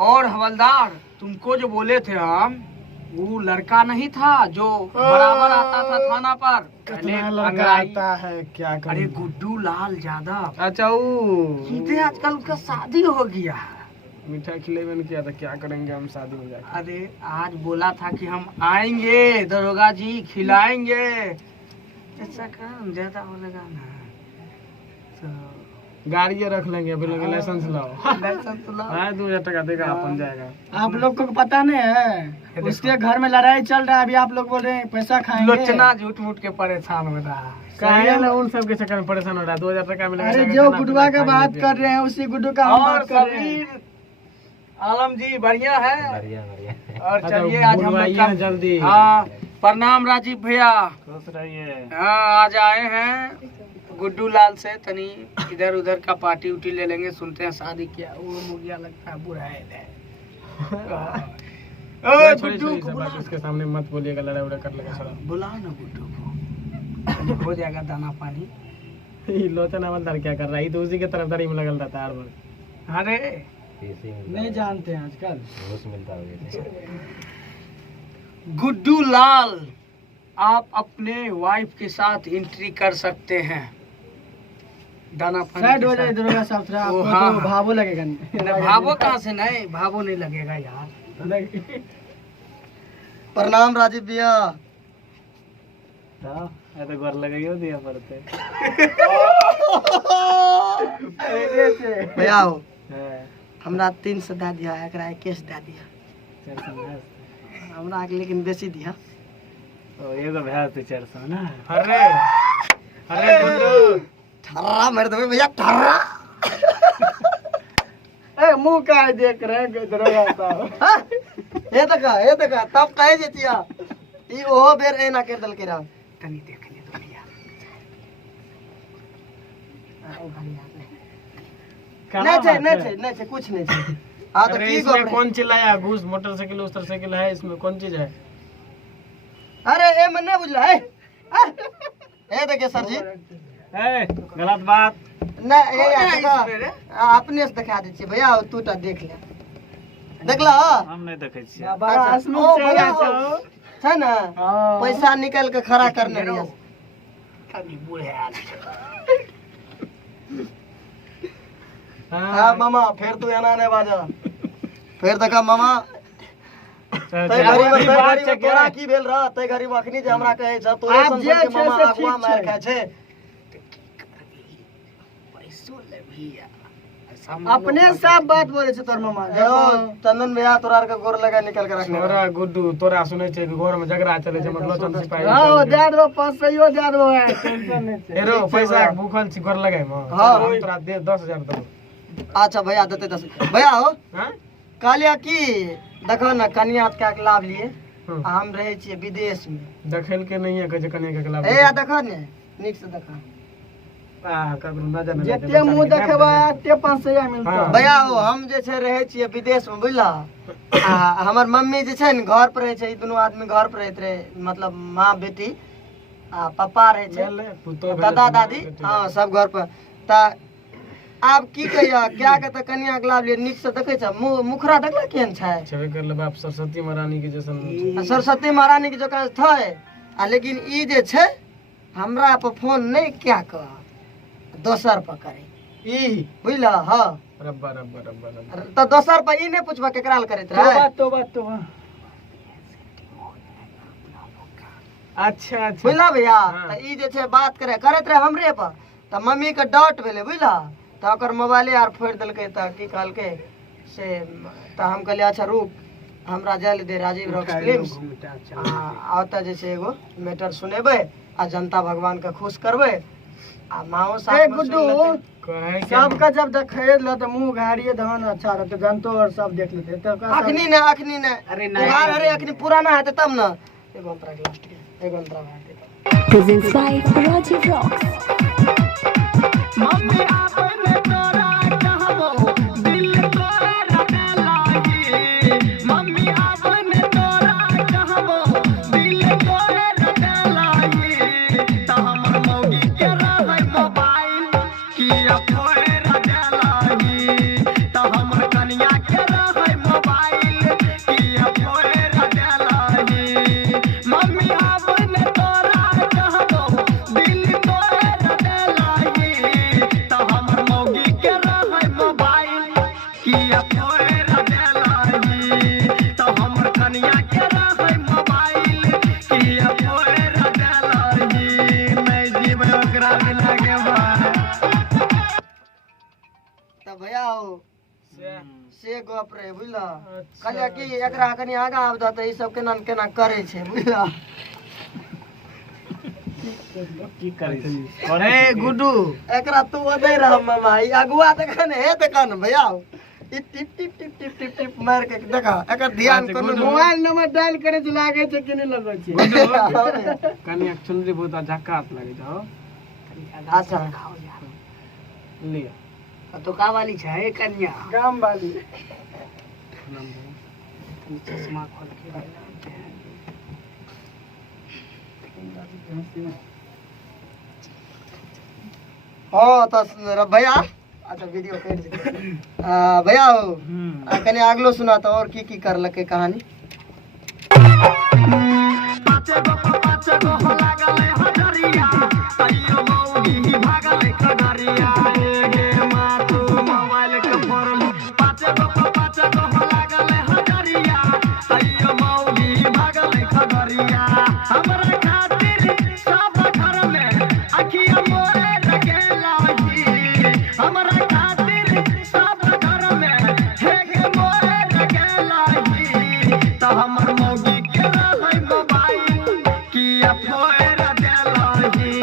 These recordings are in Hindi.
और हवलदार, तुमको जो बोले थे हम, वो लड़का नहीं था जो बराबर आता था थाना पर? कितना लड़का आता है, क्या करें? अरे गुड्डू लाल यादव। अच्छा वो सीधे आजकल उसका शादी हो गया है। मीठा खिलेवे नहीं किया था, क्या करेंगे हम शादी में जाकर? अरे आज बोला था कि हम आएंगे दरोगा जी, खिलाएंगे। ऐसा काम ज्यादा हो लगा ना तो गाड़ी रख लेंगे, अभी लोग लाइसेंस लाओ। लाइसेंस तो लाओ। हाँ 2000 टका देगा, अपन जाएगा। आप लोग को पता नहीं है, उसके घर में लड़ाई चल रहा है, अभी आप लोग बोल रहे हैं पैसा खाएंगे। लोचना झूठ मूठ के परेशान हो रहा। काहे ना उन सब के चक्कर में परेशान हो रहा है। 2000 टका मिलेगा। अरे जो गुडुआ का बात कर रहे हैं उसी गुड्डू का हम और बात कर रहे हैं। सबीर आलम जी बढ़िया है। बढ़िया बढ़िया। और अच्छा, चलिए आज हम लोग बुलवाइए का जल्दी। हाँ, प्रणाम राजीव भैया। खुश रहिए। हाँ आज आए हैं गुड्डू लाल से, तनी इधर उधर का पार्टी उटी ले लेंगे। सुनते हैं शादी किया, वो मुझे लगता है बुरा है। ओए गुड्डू को सब बुला, बात उसके सामने मत बोलिएगा, लड़ाई उड़ा कर लेगा सारा। बुला ना गुड्डू को, तनी हो जाएगा दाना पानी। ये लोचन अवलदार क्या कर रहा है? ये तो उसी के तरफदारी में लगल रहता है हर बार। अरे नहीं जानते हैं आजकल। घूस मिलता होगा। गुड्डू लाल, आप अपने वाइफ के साथ एंट्री कर सकते हैं दाना पानी साइड के हो जाए साथ। दरोगा साहब, थोड़ा ओ, आपको हाँ, तो हाँ। भावो लगेगा। नहीं, भावो कहाँ से? नहीं भावो नहीं लगेगा यार। प्रणाम राजीव भैया। ये तो घर लगाइयो दिया पड़ते। भैया हो, हाँ, हमरा 300 दे दिया, एकरा 21 दे दिया। 410। हमरा लेकिन बेसी दिया। ओ एगो भैंस तो 400 ना। अरे अरे गुड्डू, ठर्रा मार दे भैया, ठर्रा। ए मुंह का देख रहे हैं दरोगा साहब। ए देखा तब कहे जेतिया ई ओहो बेर ए ना कर दल के रहा। तनी देख ले तो भैया। नहीं छे कुछ नहीं छे। हां तो अरे की इसमें गप कौन चिल्लाया? घूस मोटरसाइकिल उस साइकिल है, इसमें कौन चीज है? अरे ए मन नहीं बुझला है। ए देखिए सर जी, ए, गलत बात। ना ए देखा अपने से दिखा दे छी भैया, तू ता देख ले। देखला हम नहीं देखे छियै। बड़ा ओ भैया है ना, पैसा निकाल के खड़ा करने रहिए। तनी बूढ़े आदमी। हां मामा, फिर तू एना ने बाजा। फिर देखा मामा, तै घरी में तोरा की भेल रहा? तै घरी में अखनी जे हमरा कहे छ तोरे सन के मामा अगुआ मार खाय छै। पैसो ले भैया। अपने सब बात बोले छै तोर मामा। चंदन भैया तोरा के गोर लगा निकल के रखने। तोरा गुड्डू, तोरा सुनै छै कि घर में झगड़ा चले छै, मतलब लोचन सिपाही। हां दे देबो 500 दे देबो, टेंशन नहीं छै। हेरो पैसा के भूखल छी, घर लगाय में। हाँ। हम तोरा दे 10,000 देबो। अच्छा भैया देते 10 भैया हो। हां कहलिया की देखो ना, कन्या के लाभ लिए। हम्म। हम रहे छियै विदेश में। देखल के नहीं है कहे कन्या के खिलाफ। ए या देखो ने, निक से देखो। ककरो नजर न जेते लगे, मुंह बेचारी के देखबा नाम ते 500 मिलता। हाँ। भैया हो, हम जे छै रहे छियै विदेश में, बुझला। हमर मम्मी जे छै ने घर पर रहे छै, ई दुनू आदमी घर पर रहत रहे, मतलब माँ बेटी आ पापा रहे छै, ले ले, पुतोह भेलै, दादा पुतोह दादी, बेटी। हाँ सब घर पर। त आब की कहिया, क्या के त कन्या के लाभ लिए। निक से देखे छ, मुखरा देखला केहन छै। छेबे कर ले बाप, सरस्वती महारानी के जैसन मुँह छै। सरस्वती महारानी के जकाँ छै। आ लेकिन ई जे छै हमरा पर फोन नहीं क्या कर, दोसर पर करे ई, बुझला। हाँ रब्बा रब्बा रब्बा रब्बा। तो दोसर पर ई नहीं पूछबा केकरा ल करैत रहे। तो अच्छा अच्छा। बुझला भैया। हाँ। तो ई जे छै बात करे करैत रहे हमरे पर। तो मम्मी के डाउट भेले, बुझला। तो ओकर मोबाइले आर फोड़ देलकै। तो की कहलकै से, तो हम कहलिए अच्छा रुक, हमरा जाय दे राजीव रॉक्स फिल्म्स। आ ओतऽ जे छै एगो मैटर सुनेबै आ जनता भगवान के खुश करबै आ माओ साथ में सुन लेतै। कहे के सबका जब देखे ल त मुंह गाड़िए धन अच्छा रहते, जनतो और सब देख लेते। तो अखनी ने अरे नहीं। अरे अखनी पुराना है तब न। एगो अंतरा के लास्ट के एगो अंतरा है। Presents by Rajiv Rocks. Mummy आपने तोरा कहबो दिल तोरा रटे लागी। मम्मी आपने तोरा कहबो दिल तोरा रटे लागी। त हमर मौगी के रहै मोबाइल किया फोड़े रटे लागी। त हमर कन्या के रहै से गप रहे बुझला। कहलिया कि एकरा कनी आगा आब द त ई सब केना केना करे छै बुझला। की करे छी ए गुड्डू एकरा तू ओदे रह मामा ई अगुआ देखन हे देखन भैया ई टिप टिप टिप टिप टिप टिप मार के देखा एकर ध्यान कोनो मोबाइल नंबर डायल करे से लागे छै कि नहीं लगे छै। कनिया चुनरी बहुत झकास लगे छ हो। अच्छा लिया तो का वाली छै कन्या गाम वाली चश्मा खोल के हाँ तो भैया अच्छा वीडियो कर दे भैया हो कने अगलो सुना तो और की करलके कहानी। पाचे गो लागल हजरिया तैयो मौगी भागल खगरिया गे मातू मोबाइल के फोरम पाचे गो लागल हजरिया तैयो मौगी भागल खगरिया हमरा खातिर सब घर में अखिया मोरे लगेला हमरा खातिर सब घर में हे गे मोरे लगेला त हमर मौगी के रहै मोबाइल किया फोड़ देलही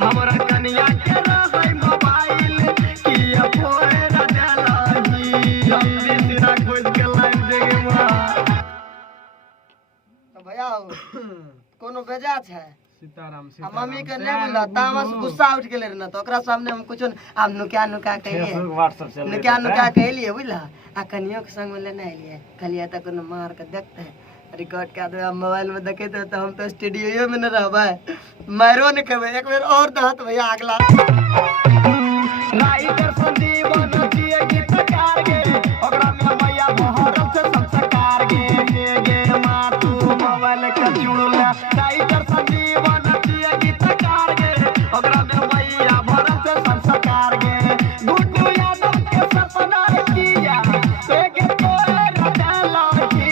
हमरा कन्या के रहै मोबाइल किया फोड़ देलही जल्दी सिरा खोज के लाइन देगे मां। तो भैया हो कोनो बेजा छै सीताराम आ मम्मी के नहीं बोला तामस गुस्सा उठ गेले रे ना तो ओकरा सामने हम कुछ आब नुका नुका कहलिए व्हाट्सएप चल नुका कहलिए बुझला आ कनियो के संग में लेने आइलिए कहलिए त कोनो मार के देखते रिकॉर्ड कर दे मोबाइल में देखे तो हम तो स्टूडियो में न रहबै मारो न खेबै एक बेर और दहत भैया अगला राइटर संदीप नचिए गीतकार गे ओकरा में मैया बहरल से संस्कार गे मातू मोबाइल के जुड़ल राइटर संदीप नचिए गीतकार गे ओकरा में मैया भरल से संस्कार गे गुड्डू यादव के सपना किया के तोरे रटलही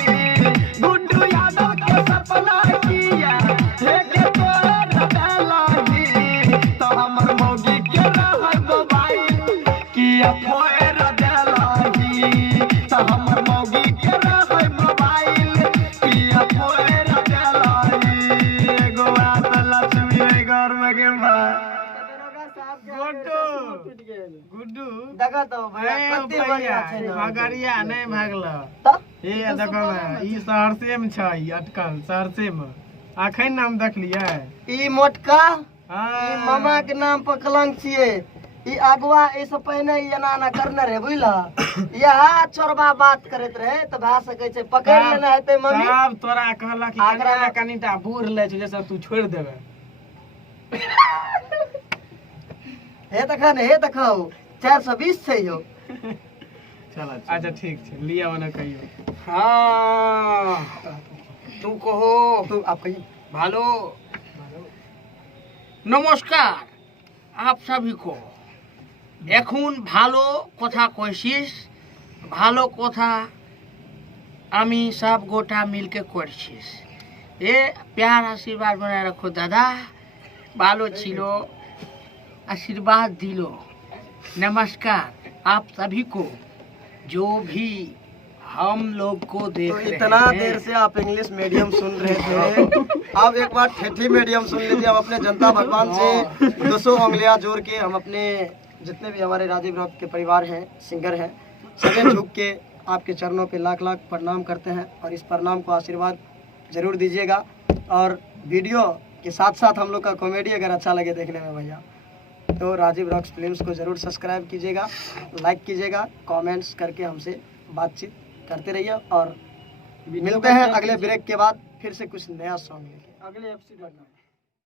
गुड्डू यादव के सपना किया के तोरे रटलही तो हमर मौगी के रहै मोबाइल किया फोड़ देलही त हमर मौगी के रहै मोबाइल किया फोड़ देलही एगो बात लक्ष्मी रे घर में के मां गुड्डू देखा तो भैया कते बढ़िया छै ना भगरिया नहीं भागल त ए देखो ना ई सहरसे में छै ई अटकल सहरसे में अखन नाम देखलिए ई मोटका ई मामा के नाम पर कलंक छिए ई अगुआ ए से पहले ई एना एना करने रहे बुझला यह चोरबा बात करत रहे त भा सकै छै पकड़ लेना हेतै मम्मी तब तोरा कहला कि आगरा कनिया कनिटा बूढ़ ले छै जैसे तू छोड़ देबे हे देखौ 420 छै यो चल अच्छा ठीक छै लिया ओने कहियो हाँ तू कहो तू आप कहिए ভালো নমস্কার আপ সবই কো এখন ভালো কথা কইছিস ভালো কথা আমি সব গোটা মিলকে করছিস এ প্যার আশীর্বাদ বানায় রাখো দাদা ভালো ছিল आशीर्वाद दिलो नमस्कार आप सभी को जो भी हम लोग को देख तो रहे इतना हैं। देर से आप इंग्लिश मीडियम सुन रहे थे अब एक बार ठेठी मीडियम सुन लीजिए। हम अपने जनता भगवान से 200 उंगलियां जोड़ के हम अपने जितने भी हमारे राजीव रॉक के परिवार हैं सिंगर हैं सभी झुक के आपके चरणों पे लाख लाख प्रणाम करते हैं और इस प्रणाम को आशीर्वाद जरूर दीजिएगा। और वीडियो के साथ साथ हम लोग का कॉमेडी अगर अच्छा लगे देखने में भैया तो राजीव रॉक्स फिल्म्स को ज़रूर सब्सक्राइब कीजिएगा, लाइक कीजिएगा, कमेंट्स करके हमसे बातचीत करते रहिए। और मिलते हैं अगले ब्रेक के बाद फिर से कुछ नया सॉन्ग लेके। अगले एपिसोड में